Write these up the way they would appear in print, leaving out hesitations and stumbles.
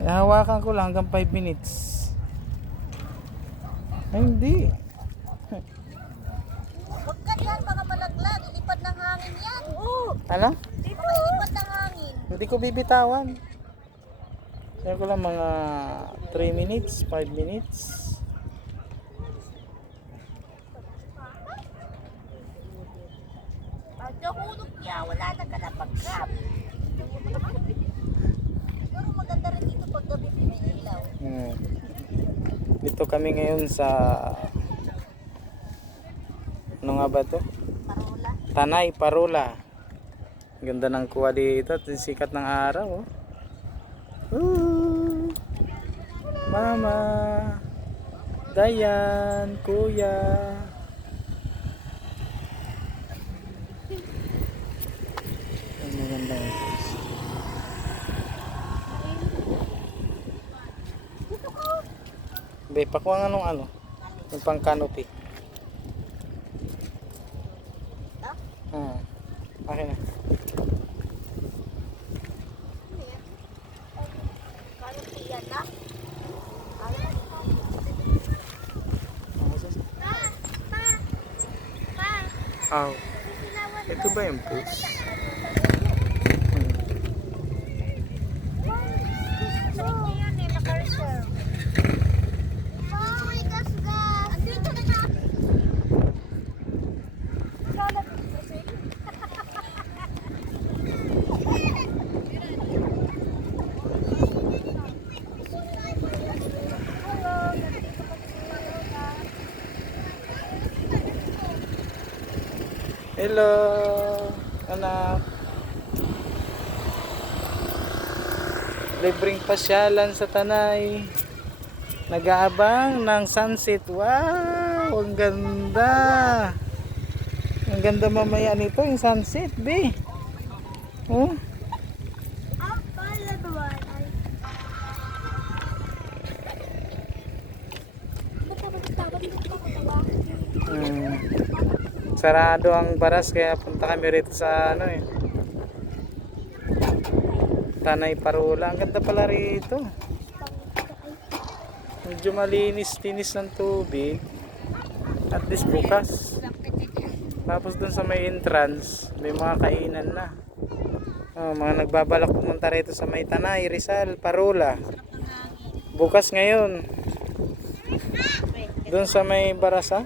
Hawakan ko lang hanggang 5 minutes. Ay, hindi. Huwag ka yan, baka malaglag. Ilipad ng hangin yan. Oo. Ano? Baka ilipad ng hangin. Hindi ko bibitawan. Kaya ko lang mga 3 minutes, 5 minutes. Pag nahulog niya, wala na ka na pag-grab. Pero maganda rin dito pag gabi may ilaw. Dito kami ngayon sa ano nga ba to? Parola. Tanay, Parola. Ganda ng kuha dito at sikat ng araw. Ooh, Mama, Dayan, Kuya. Ang maganda ito. Be, pakuha nga nung ano, yung pang canopy. Okay na. Kaya tiyan na. Oh. Ito ba yung post? Hello, anak. Libreng pasyalan sa Tanay. Nag-aabang ng sunset. Wow, ang ganda. Ang ganda mamaya nito, yung sunset, be. Oh. Sarado ang baras kaya punta kami rito sa ano eh, Tanay, Parola. Ang ganda pala rito. Medyo malinis-tinis ng tubig. At least bukas. Tapos dun sa may entrance, may mga kainan na. Mga nagbabalak pumunta rito sa may Tanay, Rizal, Parola. Bukas ngayon. Dun sa may barasa.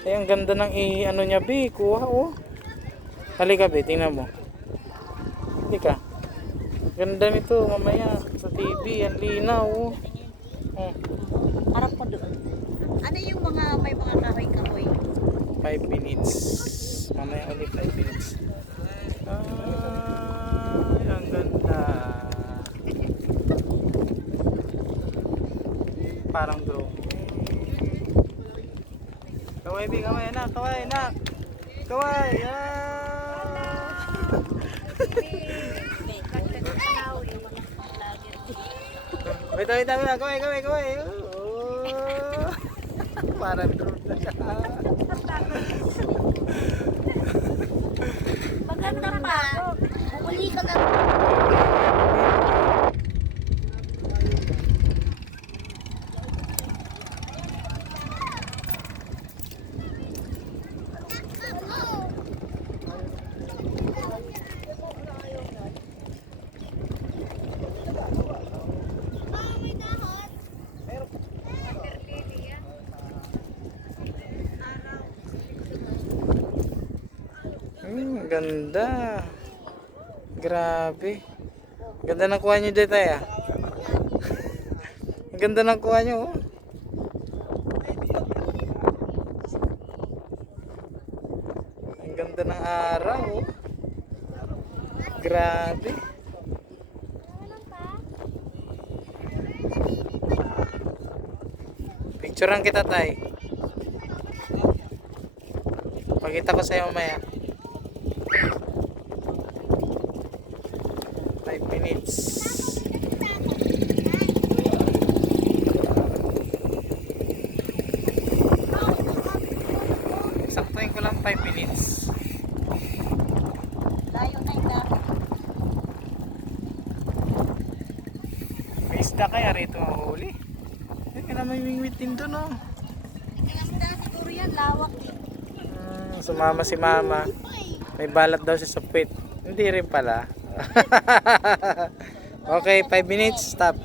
Ay, ang ganda ng ano niya, be. Kuha, oh. Halika, be. Tingnan mo. Halika. Ganda nito, mamaya. Sa TV. Ang linaw, oh. Harap ko doon. Ano yung mga may mga kahoy-kahoy? 5 minutes. Mamaya ulit 5 minutes. Ay, ang ganda. Parang drone. Kaway, be, kaway, anak, kaway, anak. Kaway, wait, kaway, kaway, kaway. Oh. Parang drone na siya. Maganda pa. Uli ka na. Ganda. Grabe. Ganda ng kuha nyo dito, ah. Ganda ng kuha nyo, oh. Ang ganda ng araw, oh. Grabe. Picturean kita, tay. Pakita ko sa'yo mamaya. 5 minutes. Saktuin ko lang 5 minutes. Layo na yung dami. isda kaya rito mahuli. Yan ka na may wingwit din doon, oh. Isda siguro yan, lawak eh. Sumama si mama. May balat daw siya sa puwit. Hindi rin pala. Okay, 5 minutes, stop.